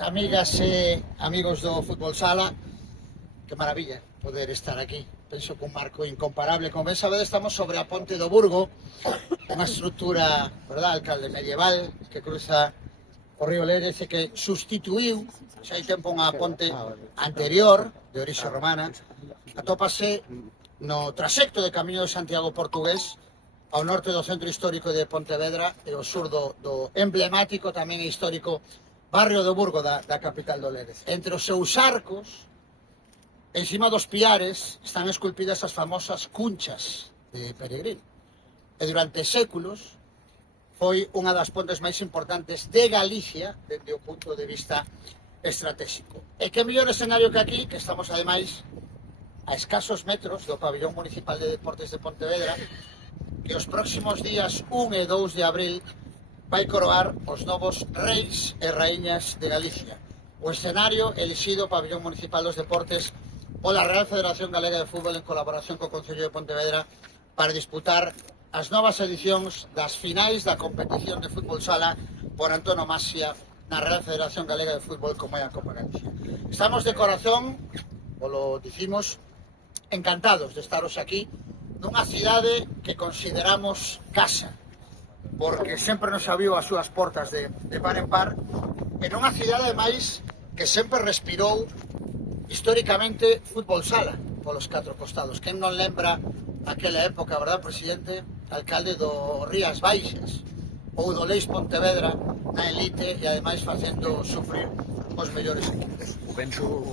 Amigas e amigos do Fútbol Sala, que maravilla poder estar aquí. Penso que un marco incomparable. Como ben sabedes, estamos sobre a Ponte do Burgo, unha estrutura, verdad, alcalde medieval que cruza o río Lérez e que sustituiu xa hai tempo unha ponte anterior de orixe romana. Atópase no trasecto de Camiño de Santiago portugués ao norte do centro histórico de Pontevedra e ao sur do emblemático tamén histórico barrio do Burgo da capital do Lérez. Entre os seus arcos, encima dos piares, están esculpidas as famosas cunchas de Peregrino. E durante séculos foi unha das pontes máis importantes de Galicia desde o punto de vista estratégico. E que mellor escenario que aquí, que estamos ademais a escasos metros do pabillón municipal de deportes de Pontevedra, que os próximos días 1 e 2 de abril vai coroar os novos reis e raíñas de Galicia. O escenario elixido pabillón municipal dos deportes pola Real Federación Galega de Fútbol en colaboración co Concello de Pontevedra para disputar as novas edicións das finais da competición de fútbol sala por antonomasia na Real Federación Galega de Fútbol como é a Copa Galicia. Estamos de corazón, lo dicimos, encantados de estaros aquí nunha cidade que consideramos casa, porque sempre nos abriu as súas portas de par en par, e nunha cidade máis que sempre respirou históricamente fútbol sala polos catro costados. Quen non lembra aquela época, verdad, presidente, alcalde do Rías Baixas ou do Leis Pontevedra na elite e ademais facendo sufrir os mellores equipos.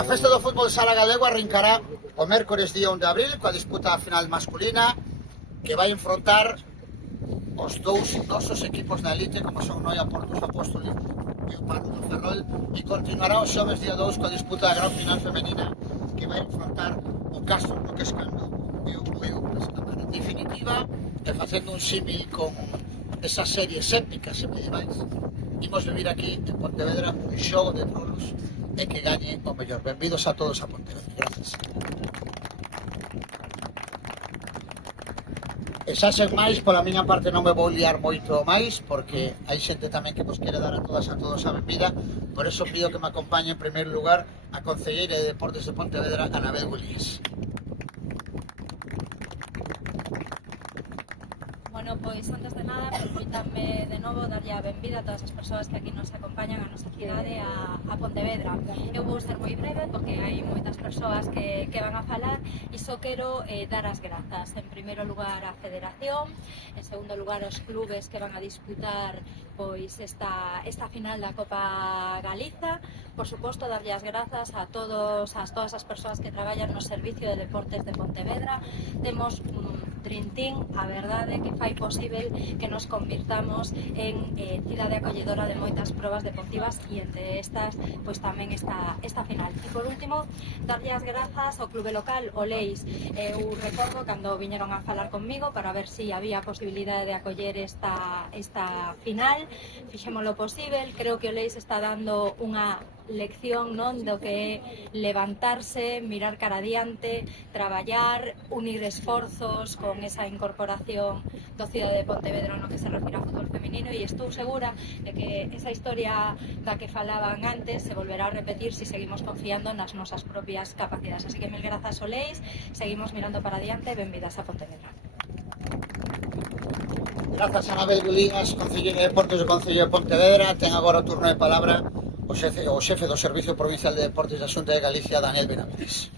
A festa do fútbol sala galego arrincará o mércores día 1 de abril coa disputa final masculina que vai enfrontar os dous nosos equipos da elite como son Noia Portus Apóstoli e o Pardo do Ferrol, e continuará o xoves día 2 coa disputa da gran final femenina que vai enfrontar o Castro no Quescando e o Bueu Pescamar. En definitiva, e facendo un símil con esas series épicas e medievais, imos vivir aquí en Pontevedra un xogo de tronos e que gañe o mellor. Benvidos a todos a Pontevedra. Gracias. E xa sen máis, pola miña parte non me vou liar moito máis, porque hai xente tamén que vos quere dar a todos a benvida. Por eso pido que me acompañe en primeiro lugar a concelleira de Deportes de Pontevedra, Anabel Gulías. Bueno, pois antes de nada, permítanme de novo darlle a benvida a todas as persoas que aquí nos acompañan a nosa cidade a Pontevedra. Eu vou ser moi breve porque hai moitas persoas que van a falar e só quero dar as grazas. En primeiro lugar a Federación, en segundo lugar aos clubes que van a disputar pois esta final da Copa Galiza. Por suposto, darlle as grazas a todas as persoas que traballan no Servicio de Deportes de Pontevedra. Temos Dream Team, a verdade, que fai posible que nos convirtamos en cidade acolledora de moitas probas deportivas e entre estas, pois tamén esta final. E por último, darlle as grazas ao clube local, o Leis. Eu recordo cando viñeron a falar conmigo para ver se había posibilidade de acoller esta final. Fixémolo posible. Creo que o Leis está dando unha lección, non, do que é levantarse, mirar cara adiante, traballar, unir esforzos con esa incorporación do cidade de Pontevedra no que se refira ao fútbol feminino, e estou segura de que esa historia da que falaban antes se volverá a repetir se seguimos confiando nas nosas propias capacidades. Así que mil grazas ao Leis, seguimos mirando para adiante e benvidas a Pontevedra. Grazas, Anabel Gulías, concelleira de Deportes do Concello de Pontevedra. Ten agora o turno de palabra o xefe do Servicio Provincial de Deportes da Xunta de Galicia, Daniel Benavides.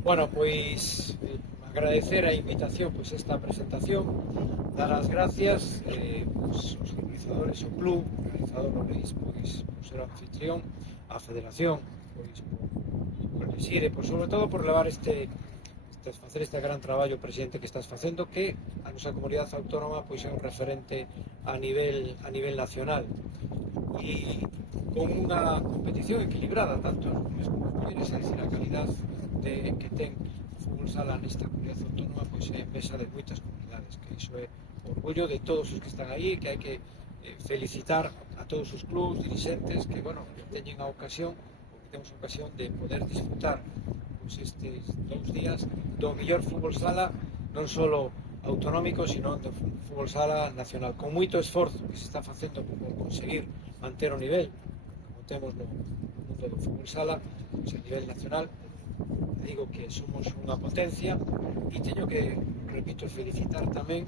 Bueno, pois agradecer a invitación, pois esta presentación, dar as gracias pois, aos organizadores, o club, o organizador o Leis, pois por ser o anfitrión, a Federación, pois por elegir e, pois, sobre todo por levar facer este gran traballo, presidente, que estás facendo, que a nosa comunidade autónoma pois é un referente a nivel nacional, e con unha competición equilibrada tanto nos homes como as mulleres, é dicir, a calidade que ten o fútbol sala nesta comunidade autónoma pois é envexa de moitas comunidades, que iso é orgullo de todos os que están aí, que hai que felicitar a todos os clubs, dirixentes que, bueno, que teñen a ocasión, ou que temos a ocasión de poder disfrutar estes 2 días do mellor fútbol sala non só autonómico, sino do fútbol sala nacional, con moito esforzo que se está facendo por conseguir manter o nivel como temos no mundo do fútbol sala, pois a nivel nacional. Digo que somos unha potencia e teño que, repito, felicitar tamén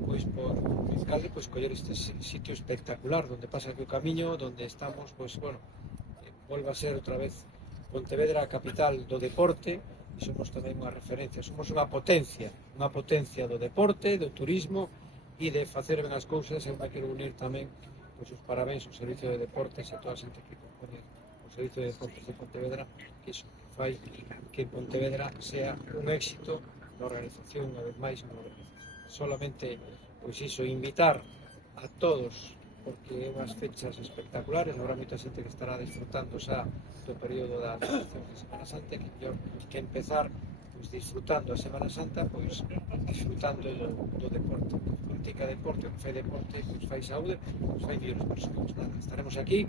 pois por o alcalde pois coller este sitio espectacular onde pasa aquí o camiño, onde estamos, pois bueno, volva a ser outra vez Pontevedra a capital do deporte e somos tamén unha referencia, somos unha potencia do deporte, do turismo e de facer ben as cousas. Eu me quero unir tamén pois os parabéns ao Servicio de Deportes e a toda a xente que compone o Servicio de Deportes de Pontevedra, que iso fai que Pontevedra sea un éxito na organización, unha vez máis na organización. Solamente pois iso, invitar a todos, porque é unhas fechas espectaculares, habrá moita xente que estará disfrutando xa do período da celebración de Semana Santa, que mellor que empezar pois disfrutando a Semana Santa, pois disfrutando do deporte. Practica deporte, que fai deporte, pois fai saúde, pois fai mellores persoas. Nada, estaremos aquí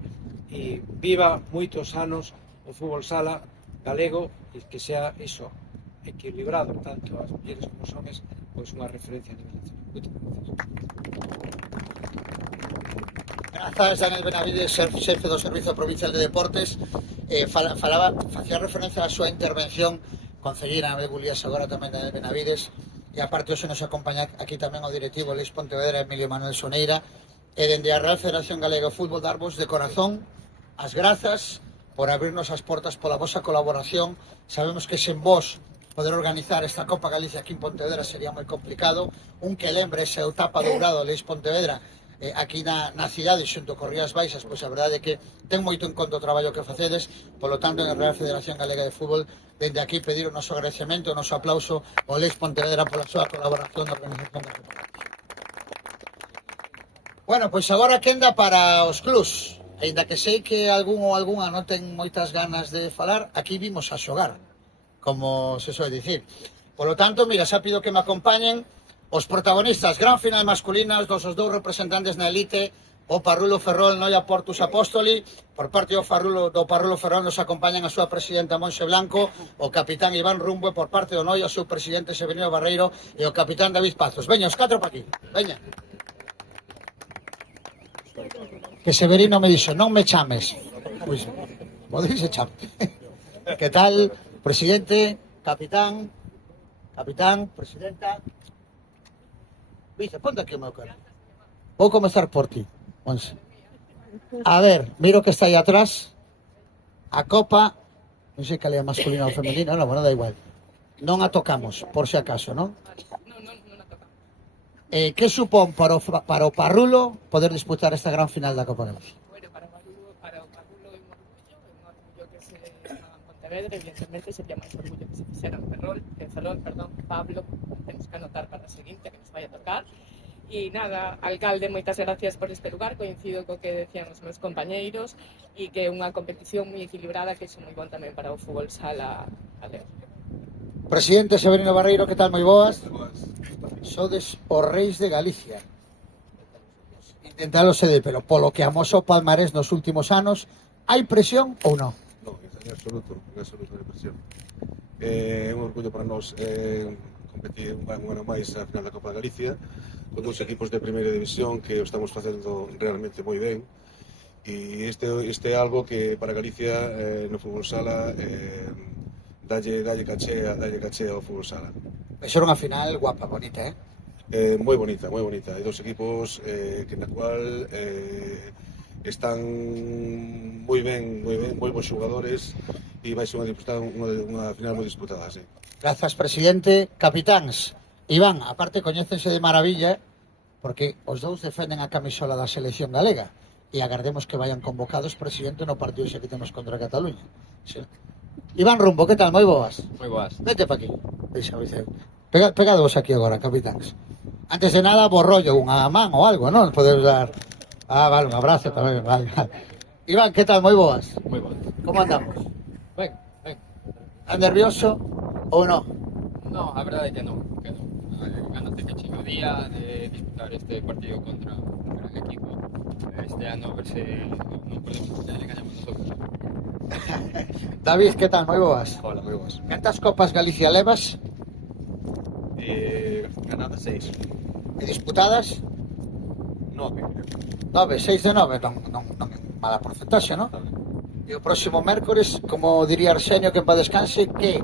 e viva moitos anos o fútbol sala galego e que sea iso, equilibrado, tanto as mulleres como os homes, pois unha referencia a nivel nacional. Moitas gracias. Grazas, Daniel Benavides, xefe do Servizo Provincial de Deportes. Facía referencia á súa intervención, concelleira Begulías, agora tamén Daniel Benavides, e aparte hoxe nos acompaña aquí tamén o directivo Leis Pontevedra, Emilio Manuel Soneira, e dende a Real Federación Galega de Fútbol darvos de corazón as grazas por abrirnos as portas pola vosa colaboración. Sabemos que sen vos poder organizar esta Copa Galicia aquí en Pontevedra sería moi complicado. Un que lembre esa etapa dourado Leis Pontevedra aquí na cidade xunto con Rías Baixas, pois a verdade é que ten moito en conta o traballo que facedes. Polo tanto, na Real Federación Galega de Fútbol, dende aquí pedir o noso agradecemento, o noso aplauso ao Leis Pontevedra pola súa colaboración na organización da Copa. Bueno, pois agora quenda para os clubs. Ainda que sei que algún ou algunha non ten moitas ganas de falar, aquí vimos a xogar, como se soe dicir. Polo tanto, mira, xa pido que me acompañen os protagonistas, gran final masculinas dos os dous representantes na elite, o Parrulo Ferrol, Noia Portus Apóstoli. Por parte do Parrulo Ferrol nos acompañan a súa presidenta Monxe Blanco, o capitán Iván Rumbo, e por parte do Noia o seu presidente Severino Barreiro e o capitán David Pazos. Veña, os catro pa aquí, veña. Que Severino me dixo, non me chames. Pois, podeis chamar. Que tal, presidente, capitán, presidenta? Vice, ponte aquí o meu cara. Vou comezar por ti, Monse. A ver, miro que está aí atrás. A copa, non sei cal é a masculina ou femenina, non, bueno, da igual. Non a tocamos, por si acaso, non? Non a tocamos. Que supón para o Parrulo poder disputar esta gran final da Copa Galicia? Bueno, para o Parrulo é un orgullo que se haga en Pontevedra, evidentemente sería máis orgullo que se fixera en Ferrol, Pablo, temos que anotar para a seguinte que nos vai a tocar. E nada, alcalde, moitas gracias por este lugar, coincido co que decían os meus compañeiros, e que é unha competición moi equilibrada, que é moi bon tamén para o fútbol sala galego. Presidente Severino Barreiro, que tal, moi boas? Sodes os reis de Galicia. Intentalo sede, pero polo que amoso palmarés nos últimos anos, hai presión ou non? Non, en absoluto de presión. É un orgullo para nós competir un ano máis a final da Copa de Galicia con dous equipos de primeira división que o estamos facendo realmente moi ben, e este é algo que para Galicia no fútbol sala dalle caché ao fútbol sala. Vai ser unha final guapa, bonita, Moi bonita. Hai dous equipos que na cual están moi ben, moi bons xogadores, e vai ser unha final moi disputada, sí. Grazas, presidente. Capitáns, Iván, aparte coñécense de maravilla, porque os dous defenden a camisola da selección galega, e agardemos que vayan convocados, presidente, no partido xe que temos contra Cataluña. Sí. Iván Rumbo, que tal? Moi boas. Moi boas. Vete pa aquí. Pegados aquí agora, capitáns. Antes de nada, vos rollo unha man ou algo, non? Podes dar... vale, un abrazo tamén, vale. Iván, que tal? Moi boas. Moi boas. Como andamos? Ben. Estás nervioso ou non? No, a verdade é que non. Ganas de que chegue o día de disputar este partido contra un gran equipo. Este ano a ver se non podemos le gañamos nosotros. David, que tal? Moi boas. Hola, moi boas. Cantas copas Galicia levas? Ganando jornadas, 6. E disputadas? 9. 9, 6 de 9, non é mala porcentaxe, non? E o próximo mércores, como diría Arsenio, que en paz descanse, que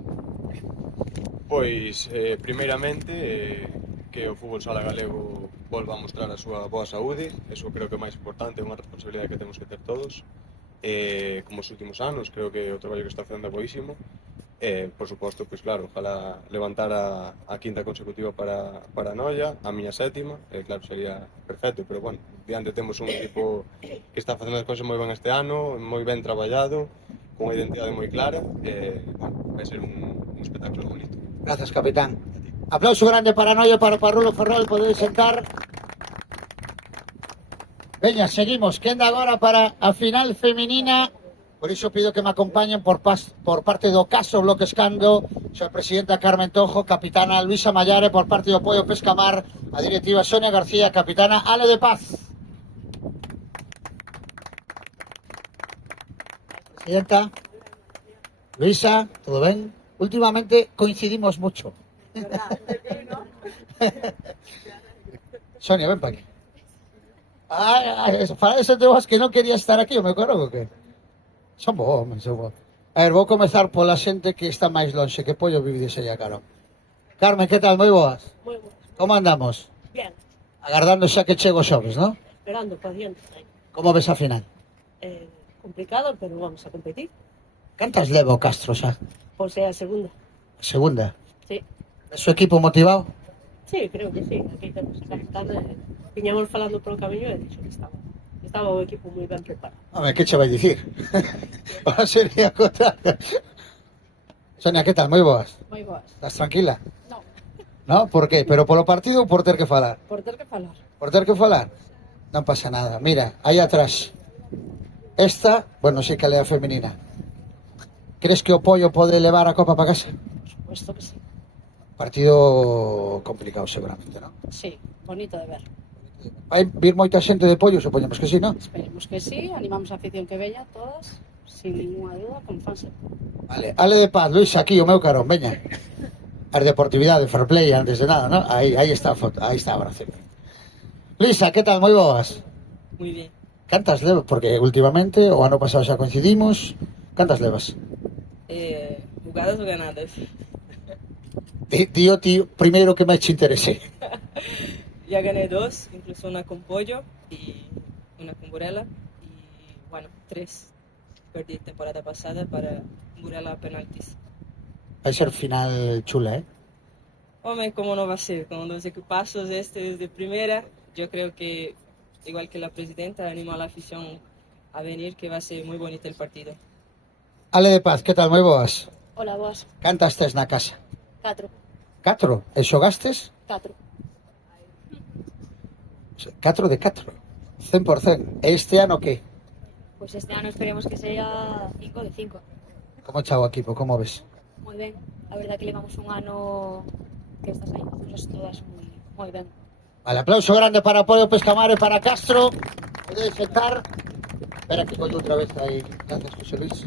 Pois, primeiramente, que o fútbol sala galego volva a mostrar a súa boa saúde. Eso creo que é o máis importante, é unha responsabilidade que temos que ter todos. Como os últimos anos, creo que o traballo que está facendo é boísimo. Por suposto, pois claro, ojalá levantar a quinta consecutiva para Noia, a miña sétima, claro, sería perfecto, pero bueno, diante temos un equipo que está facendo as cousas moi ben este ano, moi ben traballado, con unha identidade moi clara, bueno, vai ser un espectáculo bonito. Gracias, capitán. Aplauso grande para Noia, para Parrulo Ferrol, podedes sentar. Veña, seguimos. Quenda agora para a final feminina. Por iso pido que me acompañen por parte do Caso Bloque Escando, a presidenta Carmen Tojo, capitana Luisa Mallare, por parte do Pollo Pescamar, a directiva Sonia García, capitana Ale de Paz. Presidenta, Luisa, ¿todo bien? Últimamente coincidimos mucho. Sonia, ven para aquí. Para eso te vas que non quería estar aquí, o me acordo que son vos. A ver, vou comezar pola xente que está máis lonxe, que pollo vivides aí a Carón. Carmen, que tal? Moi boas. Moi boas. Como andamos? Bien, Agardando xa que chego xoves, non? esperando, paciente. Como ves a final? Complicado, pero vamos a competir. Cantas leva o Castro xa? Por ser a segunda. Segunda. Sí, É su equipo motivado? sí, creo que sí. Aquí temos a capitana. Viñamos falando polo camiño e dixo que estaba o equipo moi ben preparado. Home, que che vai dicir? Ahora sería contrario. Sonia, que tal? Moi boas. Moi boas. Estás tranquila? Non, No? Por qué? Pero polo partido ou por ter que falar? por ter que falar. Por ter que falar? Non pasa nada. Mira, aí atrás. Esta, bueno, sí que é a femenina. Crees que o Pollo pode levar a copa para casa? Por suposto que sí. Partido complicado seguramente, non? Sí, bonito de ver. Vai vir moita xente de Pollo, supoñemos que sí, non? Esperemos que sí, animamos a afición que veña todas, sin ninguna duda, con fanse. Vale, Ale de Paz, Luis, aquí o meu carón, veña. A deportividade, fair play, antes de nada, non? Aí está a foto, aí está a abrazo. Luisa, que tal? Moi boas. Muy bien. Cantas levas? Porque últimamente, o ano pasado xa coincidimos. Cantas levas? Jugadas o ganadas. Tío, primeiro que máis te interese. Ya gané 2, incluso una con pollo y una con Burela. Y bueno, 3 perdí temporada pasada para Burela a penaltis. Vai ser final chula, Hombre, ¿cómo no va a ser? Con 2 equipazos desde primera, yo creo que, igual que la presidenta, animo a la afición a venir, que va a ser muy bonito el partido. Ale de Paz, que tal? Moi boas. Hola, boas. Cantas tes na casa? 4. 4? E xogastes? 4. 4 de 4. 100%. E este ano que? Pues este ano esperemos que sea 5 de 5. Como chao equipo, como ves? Moi ben. A verdad que levamos un ano que está saindo cousas todas moi ben. Vale, aplauso grande para Pollo Pescamar e para Castro. Podedes sentar. Espera que collo outra vez aí. Gracias, José Luis.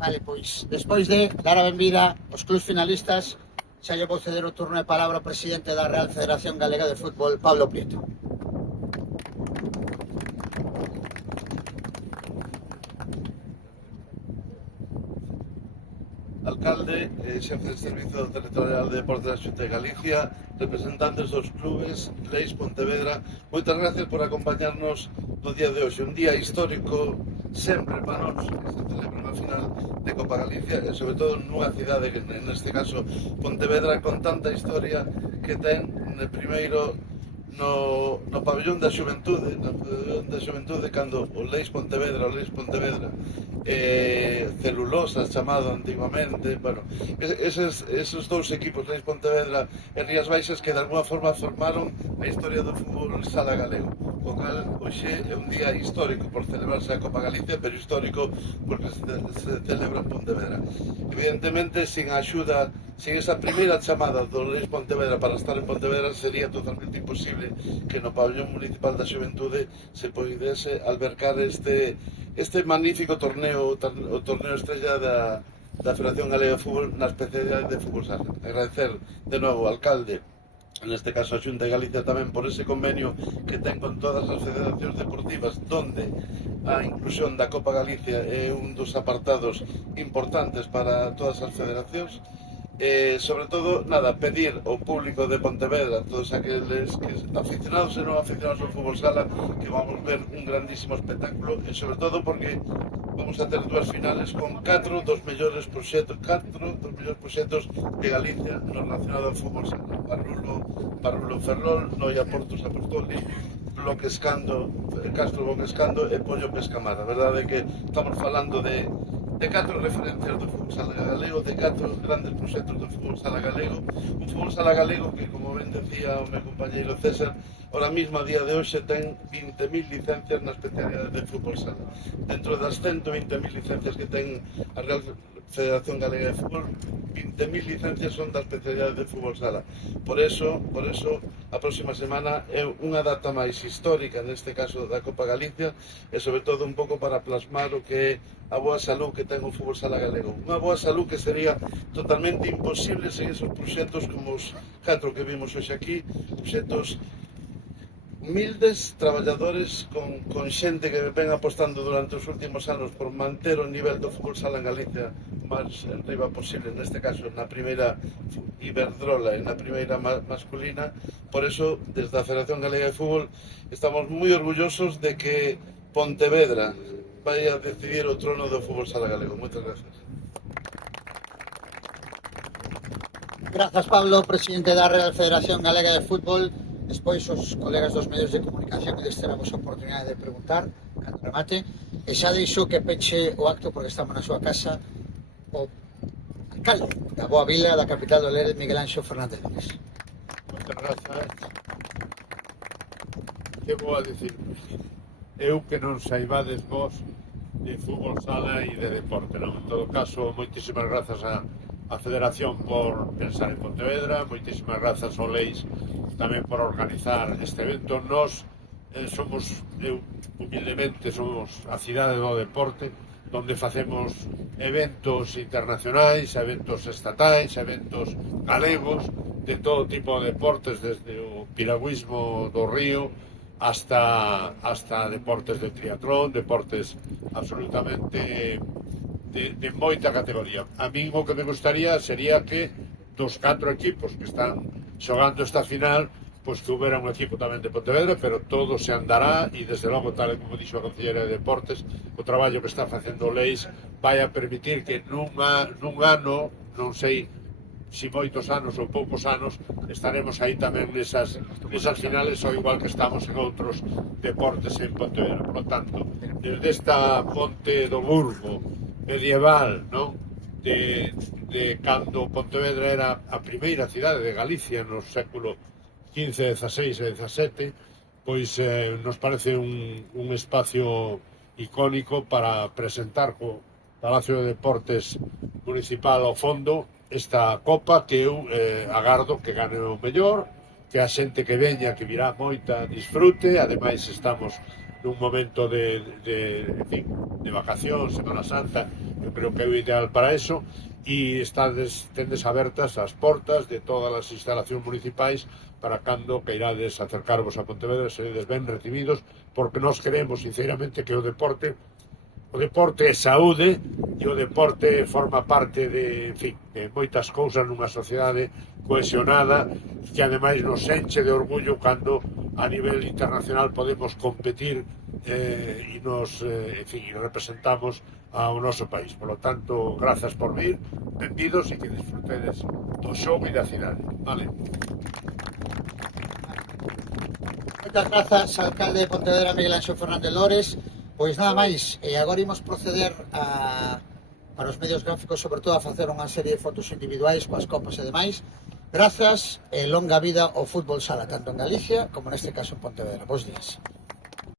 Vale, pois, despois de dar a benvida aos clubs finalistas, xa lle vou ceder o turno de palabra ao presidente da Real Federación Galega de Fútbol, Pablo Prieto. Alcalde, xefe de Servizo Territorial de Deportes da Xunta de Galicia, representantes dos clubes, Leis, Pontevedra, moitas gracias por acompañarnos no día de hoxe, un día histórico sempre para nós, que se celebra unha final de Copa Galicia e sobre todo nunha cidade, que neste caso Pontevedra, con tanta historia que ten primeiro no pabellón da xuventude, cando o Leis Pontevedra Celulosa chamado antiguamente, bueno, esos dous equipos, Leis Pontevedra e Rías Baixas, que de alguna forma formaron a historia do fútbol sala galego, o cal hoxe é un día histórico por celebrarse a Copa Galicia, pero histórico porque se celebra en Pontevedra. Evidentemente, sin a axuda, sin esa primeira chamada do Leis Pontevedra para estar en Pontevedra, sería totalmente imposible que no pabellón municipal da xuventude se poidese albercar este magnífico torneo, o torneo estrella da Federación Galega de Fútbol na especialidade de fútbol sala. Agradecer de novo ao alcalde, neste caso a Xunta de Galicia tamén, por ese convenio que ten con todas as federacións deportivas, donde a inclusión da Copa Galicia é un dos apartados importantes para todas as federacións. Sobre todo, nada, pedir ao público de Pontevedra, todos aqueles que aficionados e non aficionados ao fútbol sala, que vamos ver un grandísimo espectáculo, e sobre todo porque vamos a ter dúas finales con 4 dos mellores proxectos de Galicia no relacionado ao fútbol sala. Barrulo Ferrol, Noia Portos Apostoli, Castro Boquescando e Pollo Pescamar. A verdade é que estamos falando de 4 referencias do fútbol sala galego, de 4 grandes proxectos do fútbol sala galego, un fútbol sala galego que, como ben decía o meu compañeiro César, ahora mismo a día de hoxe ten 20.000 licencias na especialidade de fútbol sala. Dentro das 120.000 licencias que ten a Real Federación Galega de Fútbol, 20.000 licencias son da especialidade de fútbol sala. Por eso, a próxima semana é unha data máis histórica, neste caso da Copa Galicia, e sobre todo un pouco para plasmar o que é a boa salud que ten o fútbol sala galego. Unha boa salud que sería totalmente imposible sen esos proxectos como os 4 que vimos hoxe aquí, proxectos humildes, traballadores, con xente que ven apostando durante os últimos anos por manter o nivel do fútbol sala en Galicia máis enriba posible, neste caso na primeira Iberdrola e na primeira masculina. Por eso, desde a Federación Galega de Fútbol, estamos moi orgullosos de que Pontevedra vai a decidir o trono do fútbol sala galego. Moitas gracias. Grazas, Pablo, presidente da Real Federación Galega de Fútbol. Despois os colegas dos medios de comunicación que teremos a oportunidade de preguntar cando remate, e xa deixo que peche o acto porque estamos na súa casa o alcalde da Boa Vila da capital do Lérez, Miguel Anxo Fernández López. Moitas grazas. Que vou a dicir? Eu que non saibades vos de fútbol sala e de deporte, non? En todo caso, moitísimas grazas a Federación por pensar en Pontevedra, moitísimas grazas ao Leis tamén por organizar este evento. Nós humildemente somos a cidade do deporte, onde facemos eventos internacionais, eventos estatais, eventos galegos, de todo tipo de deportes, desde o piragüismo do río hasta deportes de triatlón, deportes absolutamente de moita categoría. A mí o que me gustaría sería que dos 4 equipos que están xogando esta final, pois que houbera un equipo tamén de Pontevedra, pero todo se andará e desde logo, tal como dixo a Conselleira de Deportes, o traballo que está facendo o Leis vai a permitir que nun ano, non sei se moitos anos ou poucos anos, estaremos aí tamén nesas finales, ou igual que estamos en outros deportes en Pontevedra. Por lo tanto, desde esta Ponte do Burgo medieval, non? De cando Pontevedra era a primeira cidade de Galicia no século XV, XVI e XVII, pois nos parece un espacio icónico para presentar co Palacio de Deportes Municipal ao fondo esta copa que eu agardo que gane o mellor, que a xente que veña, que virá moita, disfrute. Ademais estamos nun momento de vacación, Semana Santa, eu creo que é o ideal para eso, e tendes abertas as portas de todas as instalacións municipais para cando queirades acercarvos a Pontevedra, seredes ben recibidos, porque nós creemos sinceramente que o deporte é saúde e o deporte forma parte de moitas cousas nunha sociedade cohesionada, que ademais nos enche de orgullo cando a nivel internacional podemos competir e nos representamos ao noso país. Por lo tanto, grazas por vir, benvidos e que disfrutedes do xogo e da cidade. Vale. Moitas grazas, alcalde de Pontevedra, Miguel Anxo Fernández López. Pois nada máis, e agora imos proceder para os medios gráficos, sobre todo a facer unha serie de fotos individuais coas copas e demais. Grazas e longa vida ao fútbol sala, tanto en Galicia como neste caso en Pontevedra. Bos días.